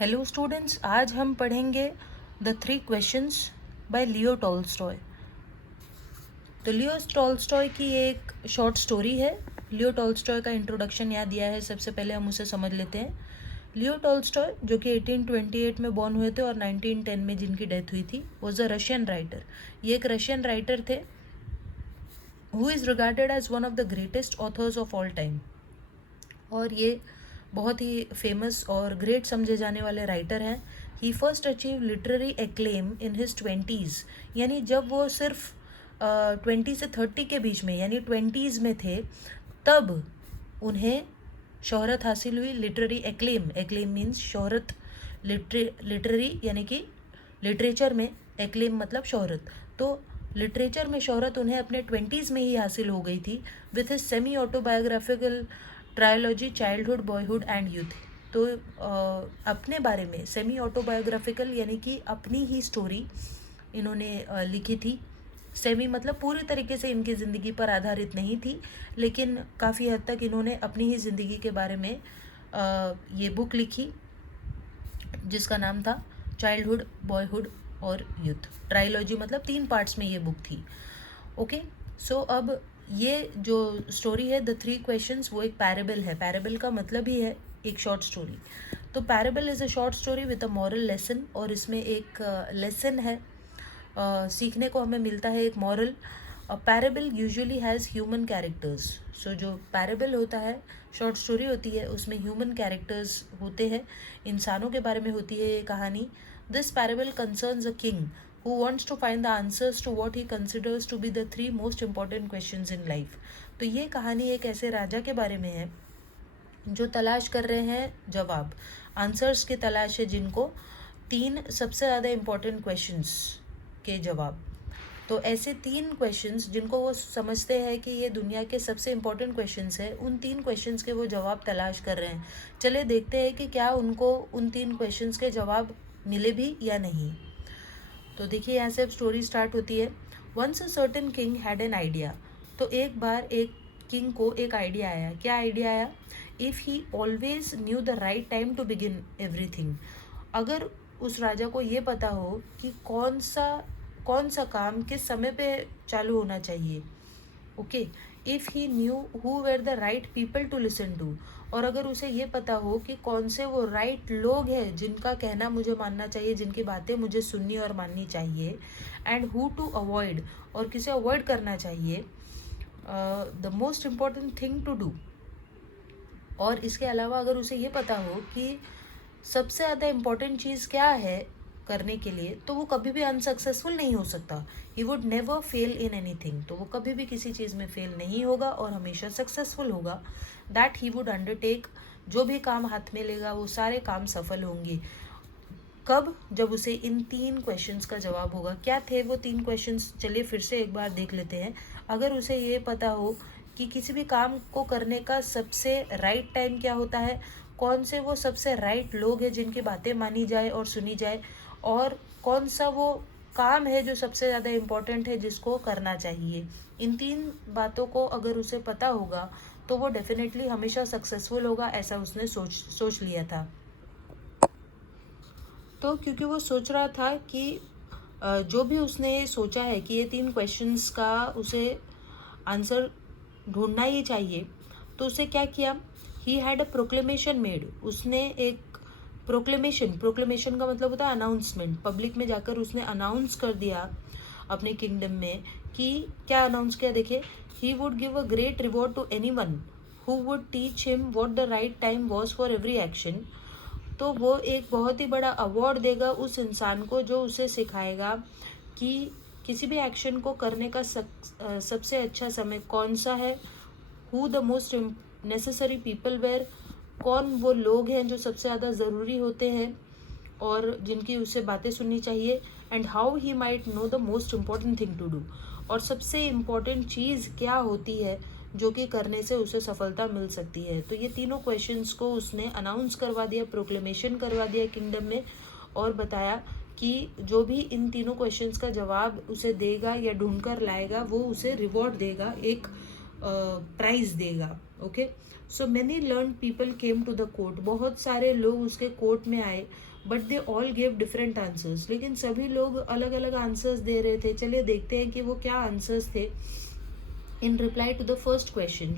Hello students, आज हम पढ़ेंगे the three questions bye Leo Tolstoy. तो लियो टॉल्स्टॉय की एक शॉर्ट स्टोरी है। लियो टॉल्स्टॉय का इंट्रोडक्शन यहाँ दिया है, सबसे पहले हम उसे समझ लेते हैं। लियो टॉल्स्टॉय जो कि 1828 में बॉर्न हुए थे और 1910 में जिनकी डेथ हुई थी, वॉज अ रशियन राइटर। ये एक रशियन राइटर थे who is regarded as one of the greatest authors of all time. और ये बहुत ही फेमस और ग्रेट समझे जाने वाले राइटर हैं। He first achieve literary acclaim in his 20s, यानी जब वो सिर्फ 20 से 30 के बीच में यानी 20s में थे, तब उन्हें शोहरत हासिल हुई। लिटरेरी एक्लेम, एक्लेम मीन्स शोहरत, लिटरेरी यानी कि लिटरेचर में, एक्लेम मतलब शोहरत। तो लिटरेचर में शोहरत उन्हें अपने 20s में ही हासिल हो गई थी with his semi autobiographical trilogy childhood, boyhood and youth. तो अपने बारे में सेमी ऑटोबायोग्राफिकल यानी कि अपनी ही स्टोरी इन्होंने लिखी थी। सेमी मतलब पूरी तरीके से इनकी ज़िंदगी पर आधारित नहीं थी, लेकिन काफ़ी हद तक इन्होंने अपनी ही ज़िंदगी के बारे में ये बुक लिखी, जिसका नाम था चाइल्डहुड, बॉयहुड और यूथ। ट्रायोलॉजी मतलब 3 पार्ट्स में ये बुक थी। ओके, सो अब ये जो स्टोरी है द थ्री क्वेश्चंस, वो एक पैरेबल है। पैरेबल का मतलब ही है एक शॉर्ट स्टोरी। तो parable is a short story with a moral lesson, और इसमें एक लेसन है, सीखने को हमें मिलता है एक moral. Parable usually has human characters. So जो पैरेबल होता है, शॉर्ट स्टोरी होती है, उसमें ह्यूमन कैरेक्टर्स होते हैं, इंसानों के बारे में होती है ये कहानी। This parable concerns a king who wants to find the answers to what he considers to be the 3 most important questions in life। तो ये कहानी एक ऐसे राजा के बारे में है जो तलाश कर रहे हैं जवाब, आंसर्स की तलाश है, जिनको 3 सबसे ज़्यादा इम्पोर्टेंट क्वेश्चंस के जवाब। तो ऐसे 3 क्वेश्चंस जिनको वो समझते हैं कि ये दुनिया के सबसे इम्पोर्टेंट क्वेश्चंस है, उन 3 क्वेश्चंस के वो जवाब तलाश कर रहे हैं। चले देखते हैं कि क्या उनको उन 3 क्वेश्चंस के जवाब मिले भी या नहीं। तो देखिए यहाँ से अब स्टोरी स्टार्ट होती है। Once a certain king had an idea. तो एक बार एक किंग को एक आइडिया आया। क्या आइडिया आया? If he always knew the right time to begin everything. अगर उस राजा को ये पता हो कि कौन सा काम किस समय पे चालू होना चाहिए। Okay, if he knew who were the right people to listen to. और अगर उसे ये पता हो कि कौन से वो राइट लोग हैं जिनका कहना मुझे मानना चाहिए, जिनकी बातें मुझे सुननी और माननी चाहिए। एंड हु टू अवॉइड, और किसे अवॉइड करना चाहिए। The most important thing to do. और इसके अलावा अगर उसे ये पता हो कि सबसे ज़्यादा इम्पॉर्टेंट चीज़ क्या है करने के लिए, तो वो कभी भी अनसक्सेसफुल नहीं हो सकता। He would never fail in anything. तो वो कभी भी किसी चीज़ में फेल नहीं होगा और हमेशा सक्सेसफुल होगा। दैट ही वुड अंडरटेक, जो भी काम हाथ में लेगा वो सारे काम सफल होंगे। कब? जब उसे इन 3 क्वेश्चंस का जवाब होगा। क्या थे वो 3 क्वेश्चंस? चलिए फिर से एक बार देख लेते हैं। अगर उसे ये पता हो कि किसी भी काम को करने का सबसे राइट टाइम क्या होता है, कौन से वो सबसे राइट लोग हैं जिनकी बातें मानी जाए और सुनी जाए, और कौन सा वो काम है जो सबसे ज़्यादा इम्पोर्टेंट है जिसको करना चाहिए, इन 3 बातों को अगर उसे पता होगा तो वो डेफिनेटली हमेशा सक्सेसफुल होगा, ऐसा उसने सोच लिया था। तो क्योंकि वो सोच रहा था कि जो भी उसने सोचा है कि ये 3 क्वेश्चंस का उसे आंसर ढूंढना ही चाहिए, तो उसे क्या किया? He had a proclamation made. उसने एक प्रोक्लेमेशन का मतलब होता है अनाउंसमेंट। पब्लिक में जाकर उसने अनाउंस कर दिया अपने किंगडम में कि क्या अनाउंस किया, देखिए, he would give a great reward to anyone who would teach him what the right time was for every action. तो वो एक बहुत ही बड़ा अवार्ड देगा उस इंसान को जो उसे सिखाएगा कि किसी भी एक्शन को करने का सबसे अच्छा समय कौन सा है। Who the most necessary people were, कौन वो लोग हैं जो सबसे ज़्यादा ज़रूरी होते हैं और जिनकी उसे बातें सुननी चाहिए। And how he might know the most important thing to do, और सबसे इम्पॉर्टेंट चीज़ क्या होती है जो कि करने से उसे सफलता मिल सकती है। तो ये तीनों क्वेश्चंस को उसने अनाउंस करवा दिया, प्रोक्लेमेशन करवा दिया किंगडम में, और बताया कि जो भी इन तीनों क्वेश्चंस का जवाब उसे देगा या ढूंढ कर लाएगा, वो उसे रिवॉर्ड देगा, एक प्राइज़ देगा। Okay, so many learn people came to the court, बहुत सारे लोग उसके कोर्ट में आए, but they all gave different answers, लेकिन सभी लोग अलग अलग आंसर्स दे रहे थे. चलिए देखते हैं कि वो क्या आंसर्स थे. In reply to the first question,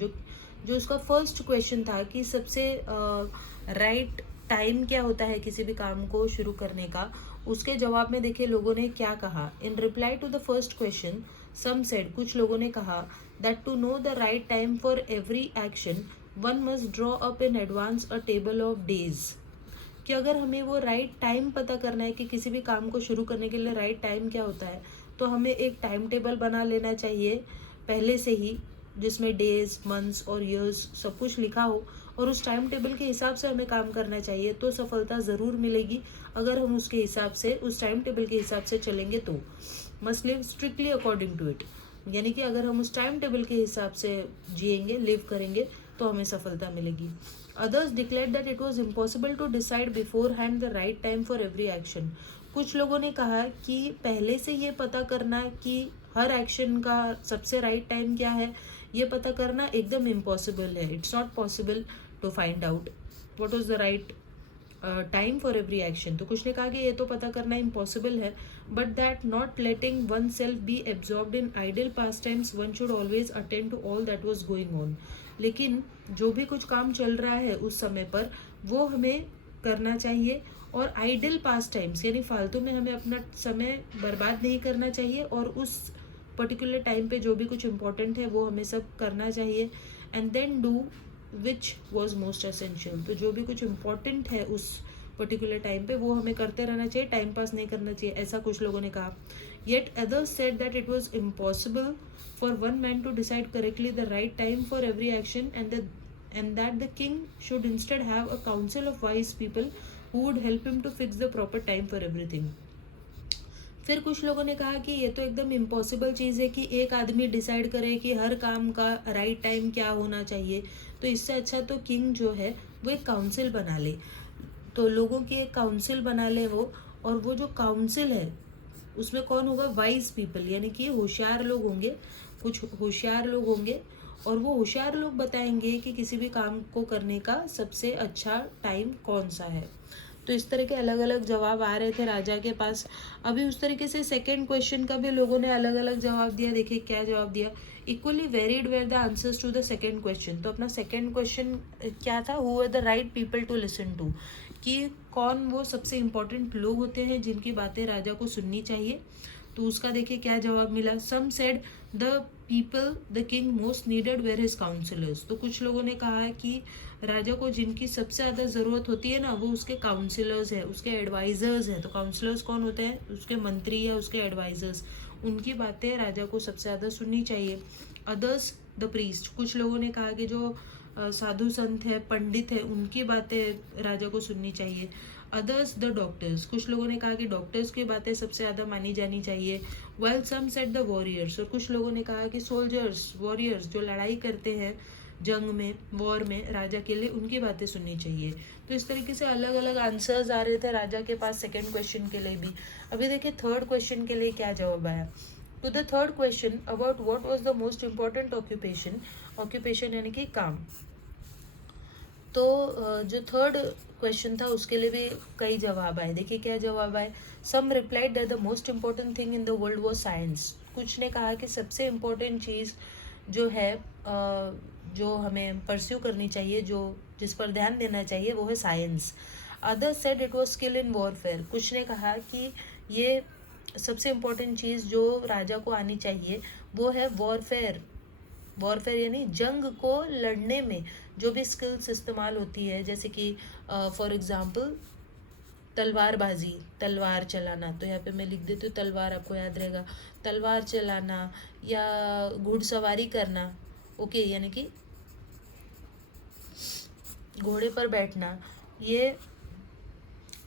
जो उसका फर्स्ट क्वेश्चन था कि सबसे राइट टाइम क्या होता है किसी भी काम को शुरू करने का, उसके जवाब में देखिए लोगों ने क्या कहा. In reply to the first question some said, कुछ लोगों ने कहा that to know the right time for every action one must draw up in advance a table of days, कि अगर हमें वो राइट टाइम पता करना है कि किसी भी काम को शुरू करने के लिए राइट टाइम क्या होता है, तो हमें एक टाइम टेबल बना लेना चाहिए पहले से ही, जिसमें डेज, मंथ्स और ईयर्स सब कुछ लिखा हो, और उस टाइम टेबल के हिसाब से हमें काम करना चाहिए. तो सफलता ज़रूर मिलेगी अगर हम उसके हिसाब से, उस टाइम टेबल के हिसाब से चलेंगे. तो must live strictly according to it, यानी कि अगर हम उस टाइम टेबल के हिसाब से जिएंगे, लिव करेंगे, तो हमें सफलता मिलेगी. Others declare that it was impossible to decide beforehand the right time for every action. कुछ लोगों ने कहा कि पहले से ये पता करना कि हर एक्शन का सबसे राइट टाइम क्या है, ये पता करना एकदम इम्पॉसिबल है. It's not possible to find out what was the right time for every action. तो कुछ ने कहा कि ये तो पता करना इम्पॉसिबल है, but that not letting oneself be absorbed in idle pastimes one should always attend to all that was going on. लेकिन जो भी कुछ काम चल रहा है उस समय पर वो हमें करना चाहिए, और आइडल पास टाइम्स यानी फालतू में हमें अपना समय बर्बाद नहीं करना चाहिए, और उस पर्टिकुलर टाइम पे जो भी कुछ इम्पोर्टेंट है वो हमें सब करना चाहिए. And then do which was most essential, तो जो भी कुछ इम्पोर्टेंट है उस पर्टिकुलर टाइम पे वो हमें करते रहना चाहिए, टाइम पास नहीं करना चाहिए, ऐसा कुछ लोगों ने कहा. Yet others said that it was impossible for one man to decide correctly the right time for every action, and that the king should instead have a council of wise people who would help him to fix the proper time for everything. फिर कुछ लोगों ने कहा कि ये तो एकदम impossible चीज़ है कि एक आदमी डिसाइड करे कि हर काम का राइट टाइम क्या होना चाहिए, तो इससे अच्छा तो किंग जो है वो एक काउंसिल बना ले, तो लोगों की एक काउंसिल बना ले वो, और वो जो काउंसिल है उसमें कौन होगा, वाइज पीपल, यानी कि होशियार लोग होंगे, कुछ होशियार लोग होंगे, और वो होशियार लोग बताएंगे कि किसी भी काम को करने का सबसे अच्छा टाइम कौन सा है. तो इस तरह के अलग अलग जवाब आ रहे थे राजा के पास. अभी उस तरीके से सेकंड क्वेश्चन का भी लोगों ने अलग अलग जवाब दिया. देखिए क्या जवाब दिया. Equally varied were the answers to the second question. तो अपना सेकंड क्वेश्चन क्या था, who are the right people to listen to, कि कौन वो सबसे इम्पोर्टेंट लोग होते हैं जिनकी बातें राजा को सुननी चाहिए. तो उसका देखिए क्या जवाब मिला. Some said the people the king most needed were his councillors. तो कुछ लोगों ने कहा है कि राजा को जिनकी सबसे ज़्यादा ज़रूरत होती है ना, वो उसके काउंसिलर्स हैं, उसके एडवाइज़र्स हैं. तो काउंसिलर्स कौन होते हैं, उसके मंत्री या उसके एडवाइज़र्स, उनकी बातें राजा को सबसे ज़्यादा सुननी चाहिए. अदर्स द प्रीस्ट, कुछ लोगों ने कहा कि जो साधु संत है, पंडित है, उनकी बातें राजा को सुननी चाहिए. अदर्स द डॉक्टर्स, कुछ लोगों ने कहा कि डॉक्टर्स की बातें सबसे ज़्यादा मानी जानी चाहिए. Well some said the warriors, और कुछ लोगों ने कहा कि सोल्जर्स, वॉरियर्स जो लड़ाई करते हैं जंग में, वॉर में, राजा के लिए, उनकी बातें सुननी चाहिए. तो इस तरीके से अलग अलग आंसर्स आ रहे थे राजा के पास सेकेंड क्वेश्चन के लिए भी. अभी देखिए थर्ड क्वेश्चन के लिए क्या जवाब आया. To the third question about what was the most important occupation, occupation यानी कि काम. तो जो थर्ड क्वेश्चन था उसके लिए भी कई जवाब आए. देखिए क्या जवाब आए. Some replied that the most important thing in the world was science. कुछ ने कहा कि सबसे इम्पोर्टेंट चीज़ जो है जो हमें परस्यू करनी चाहिए, जो जिस पर ध्यान देना चाहिए, वो है science. Other said it was skill in warfare. कुछ ने कहा कि ये सबसे इम्पोर्टेंट चीज़ जो राजा को आनी चाहिए वो है वॉरफेयर. वॉरफेयर यानी जंग को लड़ने में जो भी स्किल्स इस्तेमाल होती है, जैसे कि फॉर एग्जांपल तलवारबाजी, तलवार चलाना. तो यहाँ पे मैं लिख देती हूँ तलवार, आपको याद रहेगा. तलवार चलाना या घुड़सवारी करना, ओके, यानी कि घोड़े पर बैठना, ये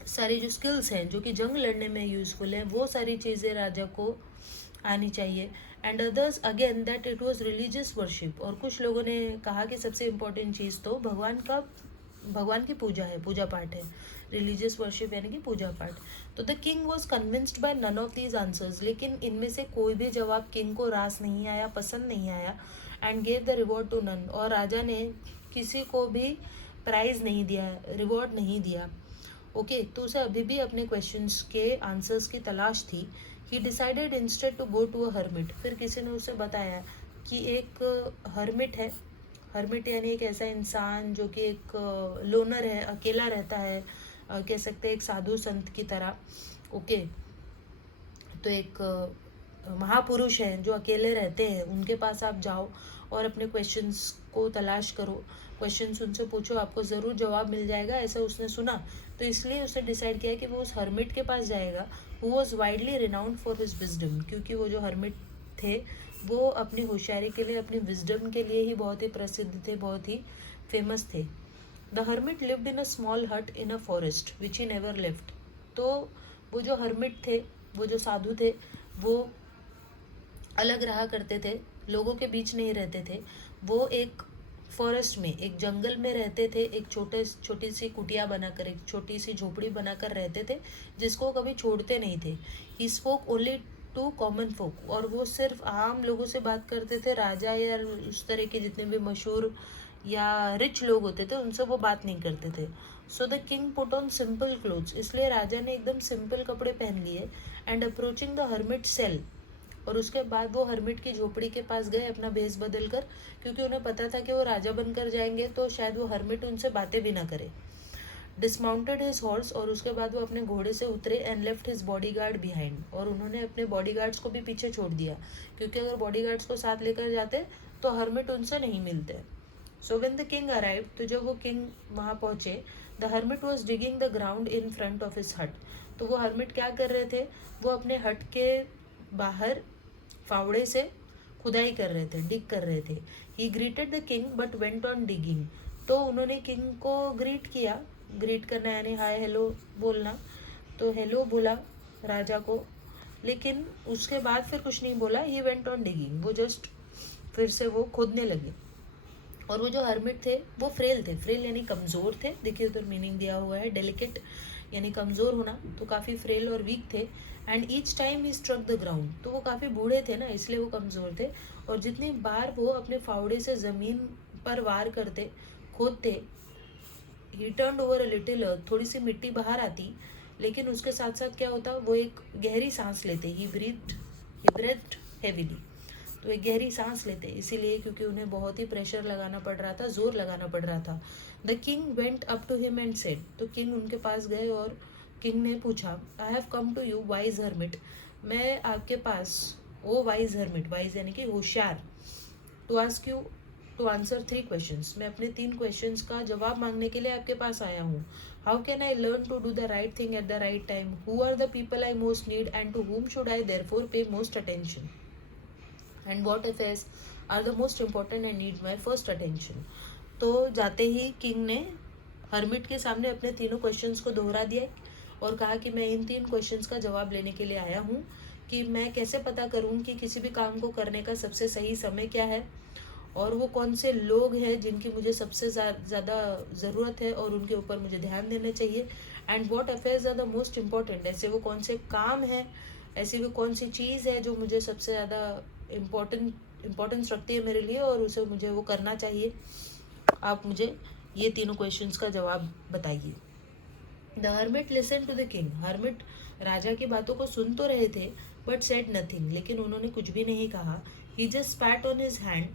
सारी जो स्किल्स हैं जो कि जंग लड़ने में यूज़फुल हैं, वो सारी चीज़ें राजा को आनी चाहिए. And others again that it was religious worship. और कुछ लोगों ने कहा कि सबसे इम्पोर्टेंट चीज़ तो भगवान की पूजा है, पूजा पाठ है. रिलीजियस वर्शिप यानी कि पूजा पाठ. तो the king was convinced by none of these answers. लेकिन इनमें से कोई भी जवाब किंग को रास नहीं आया, पसंद नहीं आया. And gave the reward to none. और राजा ने किसी को भी प्राइज नहीं दिया, रिवॉर्ड नहीं दिया। ओके, तो उसे अभी भी अपने क्वेश्चंस के आंसर्स की तलाश थी। He decided instead to go to a hermit. फिर किसी ने उसे बताया कि एक हर्मिट है। हर्मिट यानी एक ऐसा इंसान जो कि एक लोनर है, अकेला रहता है, कह सकते हैं एक साधु संत की तरह। ओके, तो एक महापुरुष हैं जो अकेले रहते हैं, उनके पास आप जाओ और अपने क्वेश्चंस को तलाश करो, क्वेश्चंस उनसे पूछो, आपको ज़रूर जवाब मिल जाएगा। ऐसा उसने सुना, तो इसलिए उसने डिसाइड किया कि वो उस हर्मिट के पास जाएगा who was widely renowned for his wisdom, क्योंकि वो जो हर्मिट थे वो अपनी होशियारी के लिए, अपनी विजडम के लिए ही बहुत ही प्रसिद्ध थे, बहुत ही फेमस थे। The hermit lived in a small hut in a forest which he never left. तो वो जो हर्मिट थे, वो जो साधु थे, वो अलग रहा करते थे, लोगों के बीच नहीं रहते थे। वो एक फॉरेस्ट में, एक जंगल में रहते थे, एक छोटी सी कुटिया बनाकर, एक छोटी सी झोपड़ी बनाकर रहते थे, जिसको कभी छोड़ते नहीं थे। He spoke only to common folk, और वो सिर्फ आम लोगों से बात करते थे। राजा या उस तरह के जितने भी मशहूर या रिच लोग होते थे उनसे वो बात नहीं करते थे। So the king put on simple clothes, इसलिए राजा ने एकदम सिंपल कपड़े पहन लिए। And approaching the hermit cell, और उसके बाद वो हर्मिट की झोपड़ी के पास गए अपना भेष बदल कर, क्योंकि उन्हें पता था कि वो राजा बनकर जाएंगे तो शायद वो हर्मिट उनसे बातें भी ना करे। डिसमाउंटेड हिज हॉर्स, और उसके बाद वो अपने घोड़े से उतरे। And left his bodyguard behind, और उन्होंने अपने बॉडीगार्ड्स को भी पीछे छोड़ दिया, क्योंकि अगर बॉडीगार्ड्स को साथ लेकर जाते तो हर्मिट उनसे नहीं मिलते। So when the king arrived, तो जब वो किंग वहाँ पहुँचे, the hermit was digging the ground in front of his हट। तो वो हर्मिट क्या कर रहे थे, वो अपने हट के बाहर फावड़े से खुदाई कर रहे थे, डिग कर रहे थे। ही greeted the king but went on digging, तो उन्होंने किंग को ग्रीट किया, ग्रीट करना यानी हाय हेलो बोलना, तो हेलो बोला राजा को, लेकिन उसके बाद फिर कुछ नहीं बोला। ही वेंट ऑन डिगिंग, वो जस्ट फिर से वो खोदने लगे। और वो जो हर्मिट थे वो फ्रेल थे, फ्रेल यानी कमज़ोर थे, देखिए उधर मीनिंग दिया हुआ है, डेलिकेट यानी कमज़ोर होना, तो काफ़ी फ्रेल और वीक थे। And each time he struck the ground, तो वो काफ़ी बूढ़े थे ना, इसलिए वो कमज़ोर थे। और जितनी बार वो अपने फावड़े से ज़मीन पर वार करते, खोदते, he turned over a little earth, थोड़ी सी मिट्टी बाहर आती, लेकिन उसके साथ साथ क्या होता, वो एक गहरी सांस लेते। ही ब्रेथ्ड हेविली, तो एक गहरी सांस लेते, इसीलिए क्योंकि उन्हें बहुत ही प्रेशर लगाना पड़ रहा था, जोर लगाना पड़ रहा था। The king went up to him and said, तो किंग उनके पास गए और किंग ने पूछा, I have come to you wise hermit, मैं आपके पास, ओ वाइज हर्मिट, वाइज यानी कि होशियार, to ask you to answer 3 questions, मैं अपने 3 क्वेश्चंस का जवाब मांगने के लिए आपके पास आया हूँ। How can I learn to do the right thing at the right time, who are the people I most need and to whom should I therefore pay most attention, and what affairs are the most important and need my first attention. तो जाते ही king ने hermit के सामने अपने तीनों questions को दोहरा दिया और कहा कि मैं इन 3 क्वेश्चंस का जवाब लेने के लिए आया हूँ, कि मैं कैसे पता करूँ कि किसी भी काम को करने का सबसे सही समय क्या है, और वो कौन से लोग हैं जिनकी मुझे सबसे ज़्यादा ज़रूरत है और उनके ऊपर मुझे ध्यान देना चाहिए, and what affairs are the most important, ऐसे वो कौन से काम हैं, ऐसी वो कौन सी चीज़ है जो मुझे सबसे ज़्यादा इम्पोर्टेंस रखती है मेरे लिए और उसे मुझे वो करना चाहिए। आप मुझे ये तीनों क्वेश्चंस का जवाब बताइए। The hermit listen to the king, hermit राजा की बातों को सुन तो रहे थे बट सेड नथिंग, लेकिन उन्होंने कुछ भी नहीं कहा। He just spat on his hand,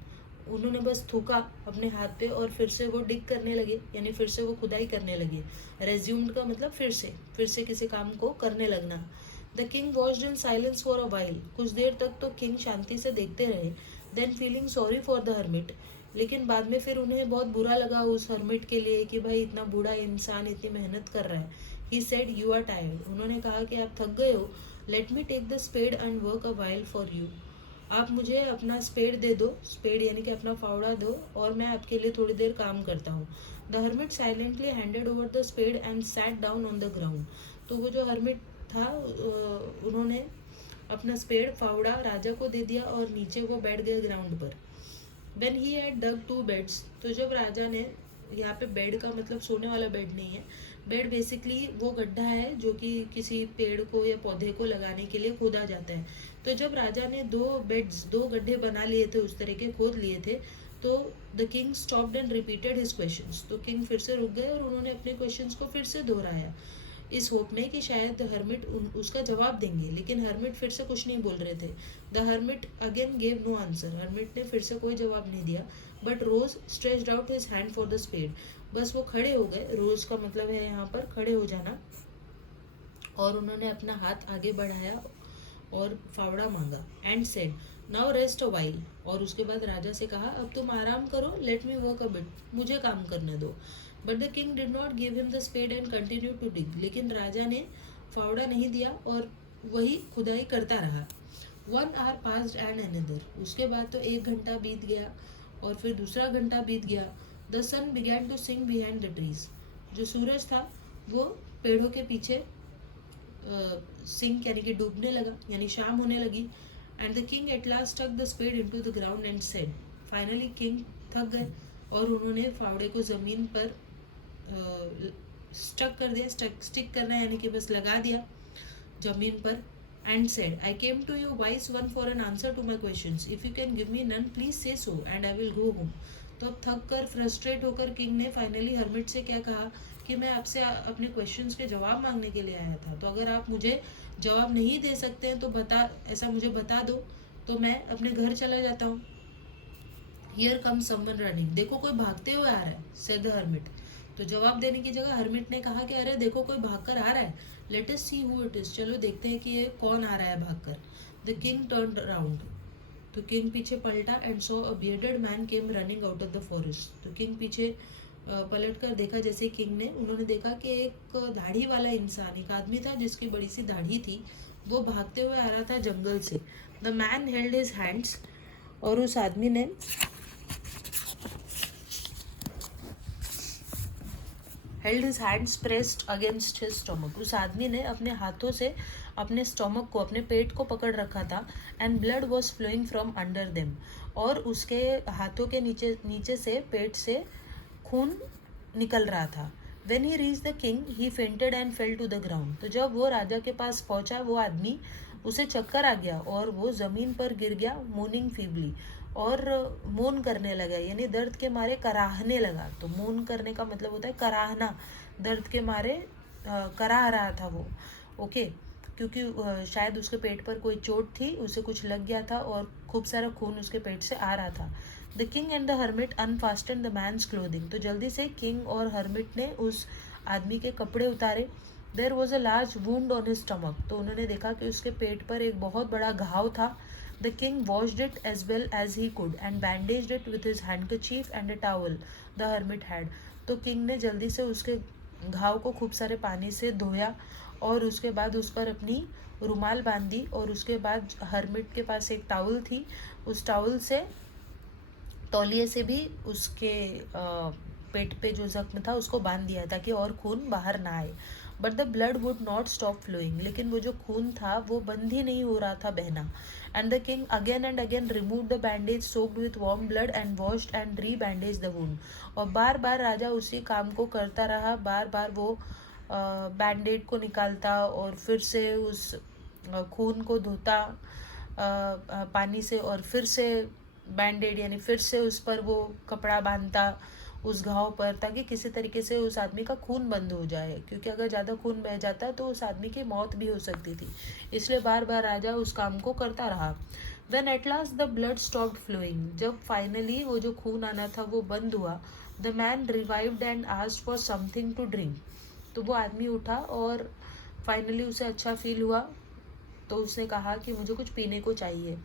उन्होंने बस थूका अपने हाथ पे और फिर से वो डिग करने लगे, यानी फिर से वो खुदाई करने लगे। रेज्यूम्ड का मतलब फिर से किसी काम को करने लगना। The king watched in silence for a while, कुछ देर तक तो किंग शांति से देखते रहे। Than feeling sorry for the hermit, लेकिन बाद में फिर उन्हें बहुत बुरा लगा उस हर्मिट के लिए कि भाई इतना बूढ़ा इंसान इतनी मेहनत कर रहा है। He said you are tired, उन्होंने कहा कि आप थक गए हो, let me take the spade and work a while for you, आप मुझे अपना स्पेड दे दो, स्पेड यानी कि अपना फावड़ा दो और मैं आपके लिए थोड़ी देर काम करता हूँ। The hermit silently handed over the spade and sat down on the ground, तो वो जो हर्मिट था उन्होंने अपना स्पेड फावड़ा राजा को दे दिया और नीचे वो बैठ गए ग्राउंड पर। When he had dug 2 beds, तो जब राजा ने, यहाँ पे बेड का मतलब सोने वाला बेड नहीं है, बेड बेसिकली वो गड्ढा है जो कि किसी पेड़ को या पौधे को लगाने के लिए खोदा जाता है। तो जब राजा ने 2 बेड्स, 2 गड्ढे बना लिए थे, उस तरह के खोद लिए थे, तो the king stopped and repeated his questions, तो किंग फिर से रुक गए और उन्होंने अपने क्वेश्चंस को फिर से दोहराया, इस होप में कि शायद हर्मिट उसका जवाब देंगे, लेकिन हर्मिट फिर से कुछ नहीं बोल रहे थे. The hermit again gave no answer, हर्मिट ने फिर से कोई जवाब नहीं दिया. But rose stretched out his hand for the spade, बस वो खड़े हो गए, रोज का मतलब है यहाँ पर खड़े हो जाना, और उन्होंने अपना हाथ आगे बढ़ाया और फावड़ा मांगा. And said now rest a while, और उसके बाद राजा से कहा अब तुम आराम करो, let me work a bit, मुझे काम करने दो. But the king did not give him the spade and continue to dig, लेकिन राजा ने फावड़ा नहीं दिया और वही खुदाई करता रहा. 1 hour passed एंड अनदर, उसके बाद तो 1 घंटा बीत गया और फिर दूसरा घंटा बीत गया. The sun began to sink behind the trees, जो सूरज था वो पेड़ों के पीछे सिंक यानी कि डूबने लगा, यानी शाम होने लगी. And the king at last stuck the spade into the ground and said, finally king थक गए और उन्होंने फावड़े को जमीन पर स्टक कर दिया. स्टिक करना यानी कि बस लगा दिया जमीन पर. And said I came to you wise one for an answer to my questions, if you can give me none please say so and I will go home. तो अब थक कर फ्रस्ट्रेट होकर किंग ने फाइनली हर्मिट से क्या कहा कि मैं आपसे अपने क्वेश्चंस के जवाब मांगने के लिए आया था, तो अगर आप मुझे जवाब नहीं दे सकते हैं तो ऐसा मुझे बता दो, तो मैं अपने घर चला जाता हूँ. हियर कम समवन रनिंग, देखो कोई भागते हुए आ रहा है, सेड द हर्मिट. तो जवाब देने की जगह हर्मिट ने कहा कि अरे देखो कोई भागकर आ रहा है, let us see who it is, चलो देखते हैं कि ये कौन आ रहा है भागकर. द किंग टर्न्ड अराउंड, तो किंग पीछे पलटा and saw a bearded man came running out of the forest. तो किंग पीछे पलट कर देखा, जैसे किंग ने उन्होंने देखा कि एक दाढ़ी वाला इंसान, एक आदमी था जिसकी बड़ी सी दाढ़ी थी, वो भागते हुए आ रहा था जंगल से. The man held his hands, और उस आदमी ने held his hands pressed against his stomach, उस आदमी ने अपने हाथों से अपने स्टमक को, अपने पेट को पकड़ रखा था. And blood was flowing from under them, और उसके हाथों के नीचे से पेट से खून निकल रहा था. When he reach the king he fainted and fell to the ground, तो जब वो राजा के पास पहुंचा वो आदमी, उसे चक्कर आ गया और वो जमीन पर गिर गया, मोर्निंग फीबली, और मौन करने लगा, यानी दर्द के मारे कराहने लगा. तो मौन करने का मतलब होता है कराहना, दर्द के मारे कराह रहा था वो. ओके, क्योंकि शायद उसके पेट पर कोई चोट थी, उसे कुछ लग गया था और खूब सारा खून उसके पेट से आ रहा था. The king and the hermit unfastened the man's clothing, तो जल्दी से किंग और हर्मिट ने उस आदमी के कपड़े उतारे. There was a large wound on his stomach, तो उन्होंने देखा कि उसके पेट पर एक बहुत बड़ा घाव था. The king washed it as well as he could and bandaged it with his handkerchief and a towel the hermit had, तो किंग ने जल्दी से उसके घाव को खूब सारे पानी से धोया और उसके बाद उस पर अपनी रुमाल बांधी, और उसके बाद हर्मिट के पास एक टावल थी, उस टावल से, तौलिए से भी उसके पेट पे जो जख्म था उसको बांध दिया ताकि और खून बाहर ना आए. But the blood would not stop flowing, लेकिन वो जो खून था वो बंद ही नहीं हो रहा था बहना. And the king again and again remove the bandage soaked with warm blood and washed and re bandage the wound, और बार बार राजा उसी काम को करता रहा, बार बार वो बैंडेड को निकालता और फिर से उस खून को धोता पानी से, और फिर से बैंडेड यानी फिर से उस पर वो कपड़ा बांधता उस घाव पर, ताकि किसी तरीके से उस आदमी का खून बंद हो जाए, क्योंकि अगर ज़्यादा खून बह जाता तो उस आदमी की मौत भी हो सकती थी. इसलिए बार बार राजा उस काम को करता रहा. When at last the blood stopped flowing, जब फाइनली वो जो खून आना था वो बंद हुआ, the man revived and asked for something to drink, तो वो आदमी उठा और फाइनली उसे अच्छा फील हुआ, तो उसने कहा कि मुझे कुछ पीने को चाहिए.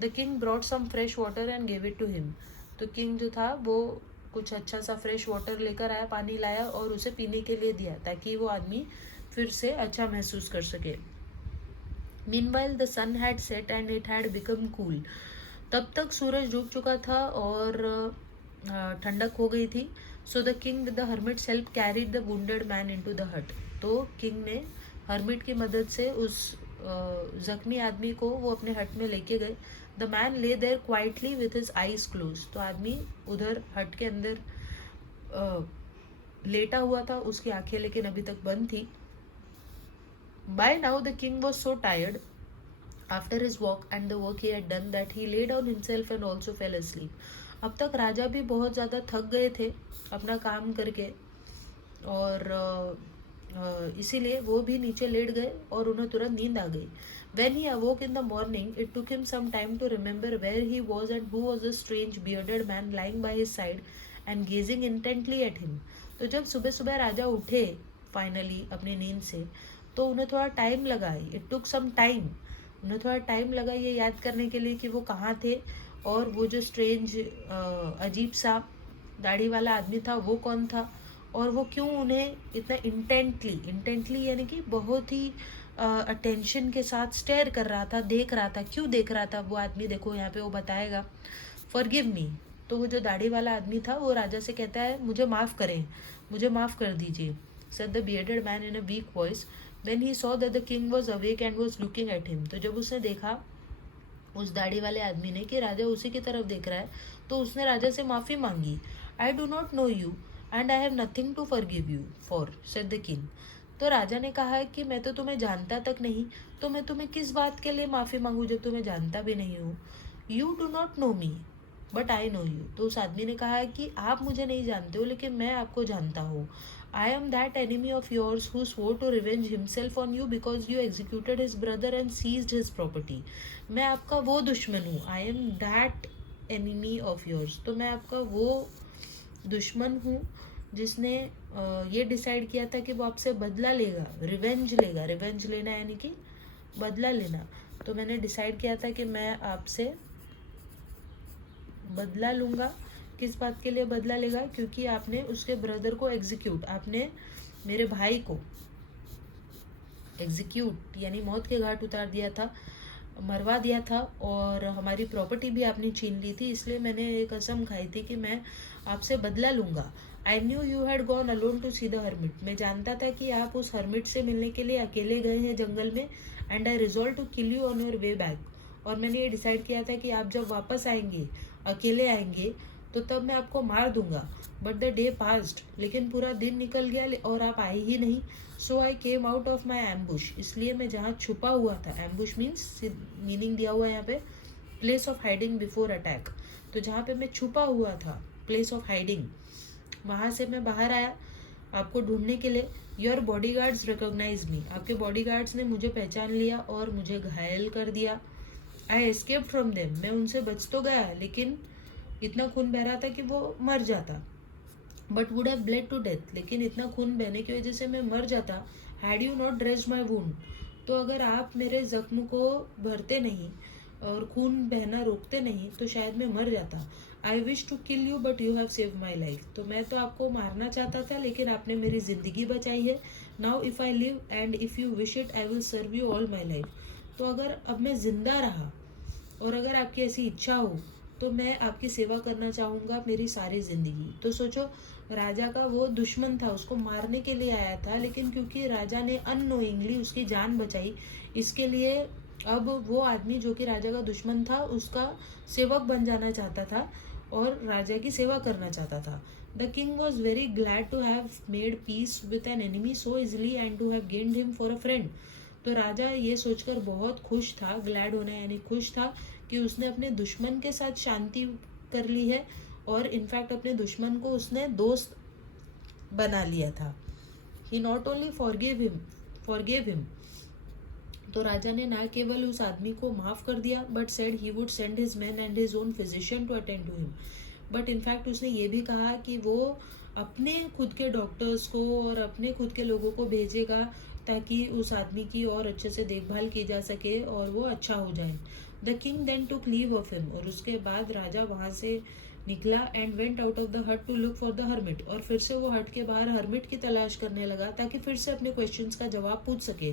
The king brought some fresh water and gave it to him, तो किंग जो था वो कुछ अच्छा सा फ्रेश वाटर लेकर आया, पानी लाया और उसे पीने के लिए दिया ताकि वो आदमी फिर से अच्छा महसूस कर सके. Meanwhile the sun had set and it had become cool, तब तक सूरज डूब चुका था और ठंडक हो गई थी. सो the king with the hermits help carried the wounded man into the हट, तो किंग ने हर्मिट की मदद से उस जख्मी आदमी को वो अपने हट में लेके गए. The man lay their quietly with his eyes close, तो आदमी उधर हट के अंदर लेटा हुआ था, उसकी आंखें लेकिन अभी तक बंद थी. By now the king was so tired after his walk and the work he had done that he lay down himself and also fell asleep. अब तक राजा भी बहुत ज़्यादा थक गए थे अपना काम करके, और इसीलिए वो भी नीचे लेट गए और उन्हें तुरंत नींद आ गई. When he awoke in the morning, it took him some time to remember where he was and who was the strange bearded man lying by his side and gazing intently at him. तो जब सुबह सुबह राजा उठे finally अपनी नींद से, तो उन्हें थोड़ा टाइम लगा. इट टुक सम टाइम, उन्हें थोड़ा टाइम लगा ये याद करने के लिए कि वो कहाँ थे और वो जो स्ट्रेंज अजीब सा दाढ़ी वाला आदमी था वो कौन था, और वो क्यों उन्हें इतना इंटेंटली यानी कि बहुत ही अटेंशन के साथ स्टेयर कर रहा था, देख रहा था. क्यों देख रहा था वो आदमी, देखो यहाँ पे वो बताएगा. Forgive me. तो वो जो दाढ़ी वाला आदमी था वो राजा से कहता है मुझे माफ़ करें, मुझे माफ़ कर दीजिए. said the bearded man in a weak voice when he saw that the king was awake and was looking at him. तो जब उसने देखा उस दाढ़ी वाले आदमी ने कि राजा उसी की तरफ देख रहा है, तो उसने राजा से माफ़ी मांगी. I do not know you and I have nothing to forgive you for, said the king. तो राजा ने कहा है कि मैं तो तुम्हें जानता तक नहीं, तो मैं तुम्हें किस बात के लिए माफ़ी मांगू जब तुम्हें जानता भी नहीं हूँ. You do not no me but I know you. तो उस आदमी ने कहा है कि आप मुझे नहीं जानते हो लेकिन मैं आपको जानता हूँ. I am that enemy of yours who swore to revenge himself on you because you executed his brother and seized his property. मैं आपका वो दुश्मन हूँ. I am that enemy of yours. तो मैं आपका वो दुश्मन हूँ जिसने ये डिसाइड किया था कि वो आपसे बदला लेगा, रिवेंज लेगा. रिवेंज लेना यानी कि बदला लेना. तो मैंने डिसाइड किया था कि मैं आपसे बदला लूँगा. किस बात के लिए बदला लेगा, क्योंकि आपने उसके ब्रदर को एग्जीक्यूट, आपने मेरे भाई को एग्जीक्यूट यानी मौत के घाट उतार दिया था, मरवा दिया था, और हमारी प्रॉपर्टी भी आपने छीन ली थी. इसलिए मैंने एक कसम खाई थी कि मैं आपसे बदला लूँगा. I knew you had gone alone to see the hermit. मैं जानता था कि आप उस हर्मिट से मिलने के लिए अकेले गए हैं जंगल में. And I resolve to kill you on your way back. और मैंने ये डिसाइड किया था कि आप जब वापस आएंगे, अकेले आएंगे, तो तब मैं आपको मार दूंगा. But the day passed. लेकिन पूरा दिन निकल गया और आप आए ही नहीं. So I came out of my ambush. इसलिए मैं जहाँ छुपा हुआ था, एम्बुश मीन्स मीनिंग दिया हुआ है यहाँ पे place of hiding before attack. तो जहाँ पे मैं छुपा हुआ था, प्लेस ऑफ हाइडिंग, वहाँ से मैं बाहर आया आपको ढूंढने के लिए. योर बॉडी गार्ड्स रिकोगनाइज मी. आपके बॉडी गार्ड्स ने मुझे पहचान लिया और मुझे घायल कर दिया. आई एस्केप फ्रॉम देम. मैं उनसे बच तो गया लेकिन इतना खून बह रहा था कि वो मर जाता. But would have bled to death. लेकिन इतना खून बहने की वजह से मैं मर जाता. Had you not dressed my wound. तो अगर आप मेरे जख्म को भरते नहीं और खून बहना रोकते नहीं तो शायद मैं मर जाता. I wish to kill you but you have save my life. तो मैं तो आपको मारना चाहता था लेकिन आपने मेरी ज़िंदगी बचाई है. Now if I live and if you wish it I will serve you all my life. तो अगर अब मैं ज़िंदा रहा और अगर आपकी ऐसी इच्छा हो तो मैं आपकी सेवा करना चाहूँगा मेरी सारी ज़िंदगी. तो सोचो, राजा का वो दुश्मन था, उसको मारने के लिए आया था, लेकिन क्योंकि राजा ने अननोइंगली उसकी जान बचाई, इसके लिए अब वो आदमी जो कि राजा का दुश्मन था उसका सेवक बन जाना चाहता था और राजा की सेवा करना चाहता था. The king was very glad to have made peace with an enemy so easily and to have gained him for a friend. तो राजा ये सोचकर बहुत खुश था, ग्लैड होना यानी खुश था, कि उसने अपने दुश्मन के साथ शांति कर ली है और इनफैक्ट अपने दुश्मन को उसने दोस्त बना लिया था. ही नॉट ओनली फॉरगिव हिम. तो राजा ने न केवल उस आदमी को माफ़ कर दिया but said he would send his man and his own physician to attend to him. But in fact उसने ये भी कहा कि वो अपने खुद के डॉक्टर्स को और अपने खुद के लोगों को भेजेगा ताकि उस आदमी की और अच्छे से देखभाल की जा सके और वो अच्छा हो जाए. The king then took leave of him. और उसके बाद राजा वहाँ से निकला and went out of the hut to look for the hermit. और फिर से वो हट के बाहर हर्मिट की तलाश करने लगा ताकि फिर से अपने क्वेश्चंस का जवाब पूछ सके.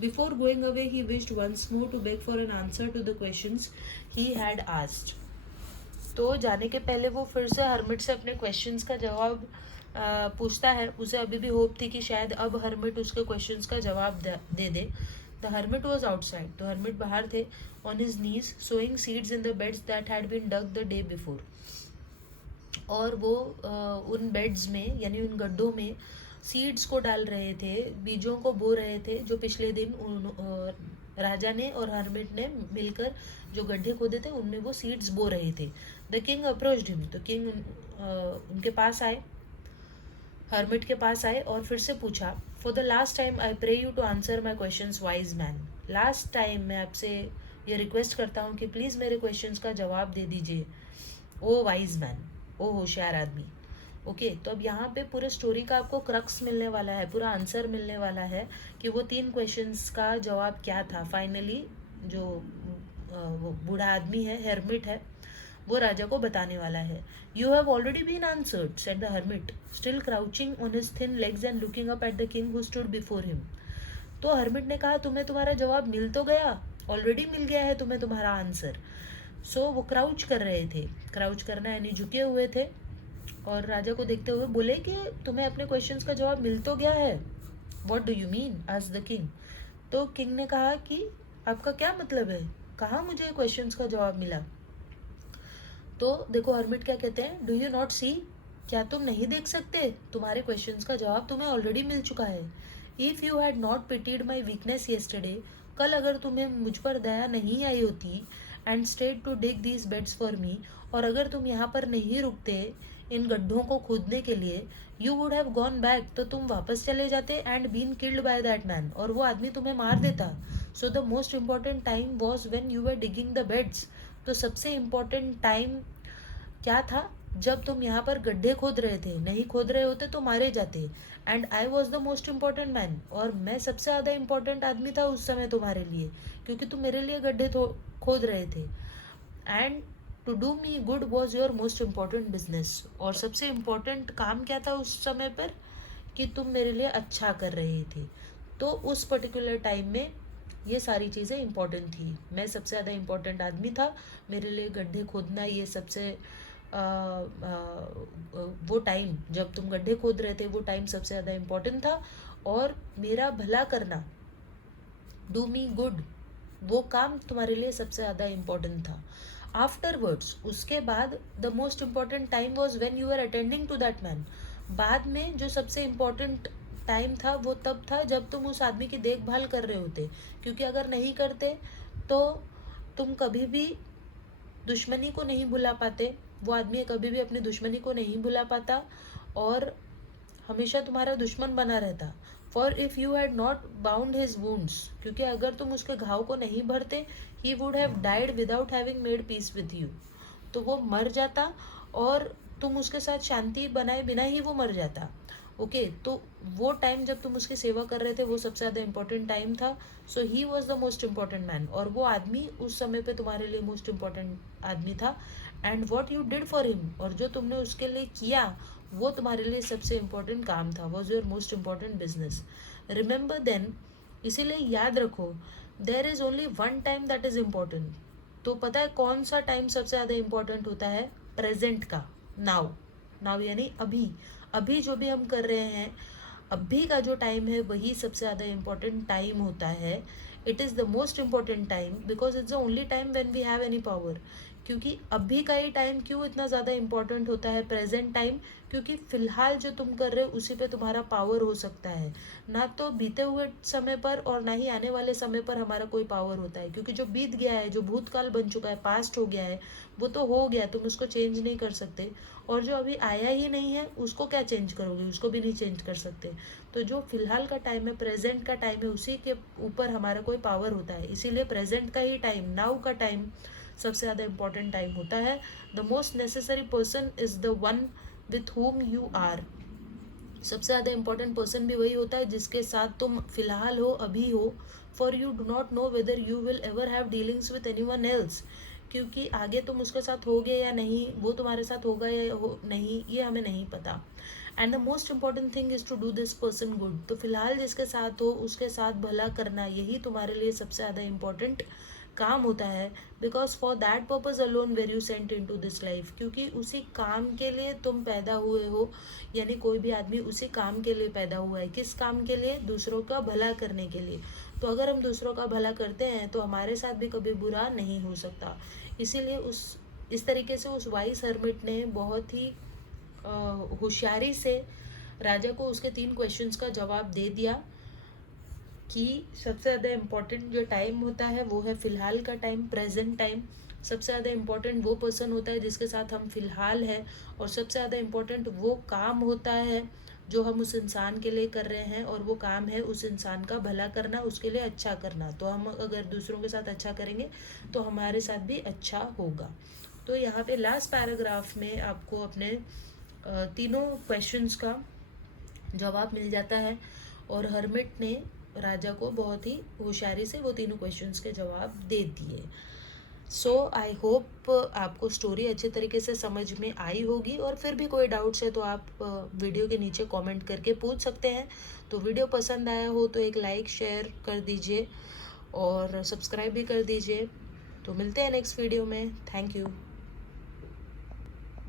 Before going away he wished once more to beg for an answer to the questions he had asked. तो जाने के पहले वो फिर से हर्मिट से अपने क्वेश्चंस का जवाब पूछता है. उसे अभी भी होप थी कि शायद अब हर्मिट उसके क्वेश्चंस का जवाब दे दे. The hermit was outside. तो हर्मिट बाहर थे, on his knees sowing seeds in the beds that had been dug the day before. और वो उन बेड्स में यानी उन गड्ढों में सीड्स को डाल रहे थे, बीजों को बो रहे थे जो पिछले दिन राजा ने और हर्मिट ने मिलकर जो गड्ढे खोदे थे उनमें वो सीड्स बो रहे थे. द किंग अप्रोच्ड हिम, तो किंग उनके पास आए, हर्मिट के पास आए और फिर से पूछा, for the last time I pray you to answer my questions wise man, last time मैं आपसे ये रिक्वेस्ट करता हूँ कि प्लीज़ मेरे क्वेश्चंस का जवाब दे दीजिए, ओ वाइज मैन, ओ होशियार आदमी। ओके, तो अब यहाँ पे पूरे स्टोरी का आपको क्रक्स मिलने वाला है, पूरा आंसर मिलने वाला है कि वो 3 क्वेश्चंस का जवाब क्या था। फाइनली जो वो बूढ़ा आदमी है, हेरमिट है, वो राजा को बताने वाला है। You have already been answered, said the hermit, still crouching on his thin legs and looking up at the king who stood before him. तो हर्मिट ने कहा, तुम्हें तुम्हारा जवाब मिल तो गया, ऑलरेडी मिल गया है तुम्हें तुम्हारा आंसर। सो वो क्राउच कर रहे थे, क्राउच करना यानी झुके हुए थे, और राजा को देखते हुए बोले कि तुम्हें अपने क्वेश्चंस का जवाब मिल तो गया है। What do you mean, asked the king. तो किंग ने कहा कि आपका क्या मतलब है, कहाँ मुझे क्वेश्चंस का जवाब मिला। तो देखो हर्मिट क्या कहते हैं, डू यू नॉट सी, क्या तुम नहीं देख सकते, तुम्हारे क्वेश्चंस का जवाब तुम्हें ऑलरेडी मिल चुका है। If you had not pitied my weakness yesterday, कल अगर तुम्हें मुझ पर दया नहीं आई होती, and stayed to dig these beds for me, और अगर तुम यहाँ पर नहीं रुकते इन गड्ढों को खोदने के लिए, you would have gone back, तो तुम वापस चले जाते, and been killed by that man, और वो आदमी तुम्हें मार देता। So the most important time was when you were digging the beds, तो सबसे इम्पॉर्टेंट टाइम क्या था, जब तुम यहाँ पर गड्ढे खोद रहे थे, नहीं खोद रहे होते तो मारे जाते। And I was the most important man, और मैं सबसे ज़्यादा इम्पॉर्टेंट आदमी था उस समय तुम्हारे लिए, क्योंकि तुम मेरे लिए गड्ढे खोद रहे थे। And to do me good was your most important business, और सबसे इम्पॉर्टेंट काम क्या था उस समय पर, कि तुम मेरे लिए अच्छा कर रहे थे। तो उस पर्टिकुलर टाइम में ये सारी चीज़ें इम्पॉर्टेंट थी, मैं सबसे ज़्यादा इम्पॉर्टेंट आदमी था, मेरे लिए गड्ढे खोदना ये सबसे वो टाइम जब तुम गड्ढे खोद रहे थे वो टाइम सबसे ज़्यादा इम्पोर्टेंट था, और मेरा भला करना, डू मी गुड, वो काम तुम्हारे लिए सबसे ज़्यादा इम्पोर्टेंट था। आफ्टरवर्ड्स, उसके बाद, the most important time was when you are attending to that man, बाद में जो सबसे इम्पॉर्टेंट टाइम था वो तब था जब तुम उस आदमी की देखभाल कर रहे होते, क्योंकि अगर नहीं करते तो तुम कभी भी दुश्मनी को नहीं भुला पाते, वो आदमी कभी भी अपनी दुश्मनी को नहीं भुला पाता और हमेशा तुम्हारा दुश्मन बना रहता। For if you had not bound his wounds, क्योंकि अगर तुम उसके घाव को नहीं भरते, he would have died without having made peace with you, तो वो मर जाता और तुम उसके साथ शांति बनाए बिना ही वो मर जाता। ओके, तो वो टाइम जब तुम उसकी सेवा कर रहे थे वो सबसे ज़्यादा इम्पोर्टेंट टाइम था। So he was the most important man, और वो आदमी उस समय पे तुम्हारे लिए मोस्ट इम्पॉर्टेंट आदमी था। And what you did for him, और जो तुमने उसके लिए किया वो तुम्हारे लिए सबसे इम्पोर्टेंट काम था, was your most important business. Remember then, इसीलिए याद रखो, there is only one time that is important. तो पता है कौन सा टाइम सबसे ज़्यादा इम्पोर्टेंट होता है, प्रेजेंट का, नाउ। नाउ यानी अभी, अभी जो भी हम कर रहे हैं, अभी का जो टाइम है वही सबसे ज़्यादा इम्पोर्टेंट टाइम होता है। It is the most important time because it's the only time when we have any power. क्योंकि अभी का ही टाइम क्यों इतना ज़्यादा इम्पोर्टेंट होता है, प्रेजेंट टाइम, क्योंकि फ़िलहाल जो तुम कर रहे हो उसी पे तुम्हारा पावर हो सकता है, ना तो बीते हुए समय पर और ना ही आने वाले समय पर हमारा कोई पावर होता है। क्योंकि जो बीत गया है, जो भूतकाल बन चुका है, पास्ट हो गया है, वो तो हो गया, तुम उसको चेंज नहीं कर सकते। और जो अभी आया ही नहीं है उसको क्या चेंज करोगे, उसको भी नहीं चेंज कर सकते। तो जो फिलहाल का टाइम है, प्रेजेंट का टाइम है, उसी के ऊपर हमारा कोई पावर होता है। इसीलिए प्रेजेंट का ही टाइम, नाउ का टाइम सबसे ज़्यादा इम्पोर्टेंट टाइम होता है। The most necessary person is the one with whom you are. सबसे ज़्यादा इम्पोर्टेंट पर्सन भी वही होता है जिसके साथ तुम फिलहाल हो, अभी हो। For you do not know whether you will ever have dealings with any one else, क्योंकि आगे तुम उसके साथ होगे या नहीं, वो तुम्हारे साथ होगा या नहीं, ये हमें नहीं पता। And the most important thing is to do this person good, तो फिलहाल जिसके साथ हो उसके साथ भला करना, यही तुम्हारे लिए सबसे ज़्यादा इम्पोर्टेंट काम होता है। Because for that purpose alone were you sent into this life, क्योंकि उसी काम के लिए तुम पैदा हुए हो, यानी कोई भी आदमी उसी काम के लिए पैदा हुआ है। किस काम के लिए, दूसरों का भला करने के लिए। तो अगर हम दूसरों का भला करते हैं तो हमारे साथ भी कभी बुरा नहीं हो सकता। इसीलिए इस तरीके से उस वाइस हर्मिट ने बहुत ही होशियारी से राजा को उसके 3 क्वेश्चंस का जवाब दे दिया कि सबसे ज़्यादा इम्पोर्टेंट जो टाइम होता है वो है फ़िलहाल का टाइम, प्रेजेंट टाइम। सबसे ज़्यादा इम्पोर्टेंट वो पर्सन होता है जिसके साथ हम फिलहाल हैं, और सबसे ज़्यादा इम्पोर्टेंट वो काम होता है जो हम उस इंसान के लिए कर रहे हैं, और वो काम है उस इंसान का भला करना, उसके लिए अच्छा करना। तो हम अगर दूसरों के साथ अच्छा करेंगे तो हमारे साथ भी अच्छा होगा। तो यहाँ पे लास्ट पैराग्राफ में आपको अपने तीनों क्वेश्चंस का जवाब मिल जाता है, और हर्मिट ने राजा को बहुत ही होशियारी से वो तीनों क्वेश्चंस के जवाब दे दिए। सो आई होप आपको स्टोरी अच्छे तरीके से समझ में आई होगी, और फिर भी कोई डाउट्स है तो आप वीडियो के नीचे कमेंट करके पूछ सकते हैं। तो वीडियो पसंद आया हो तो एक लाइक शेयर कर दीजिए और सब्सक्राइब भी कर दीजिए। तो मिलते हैं नेक्स्ट वीडियो में। Thank you.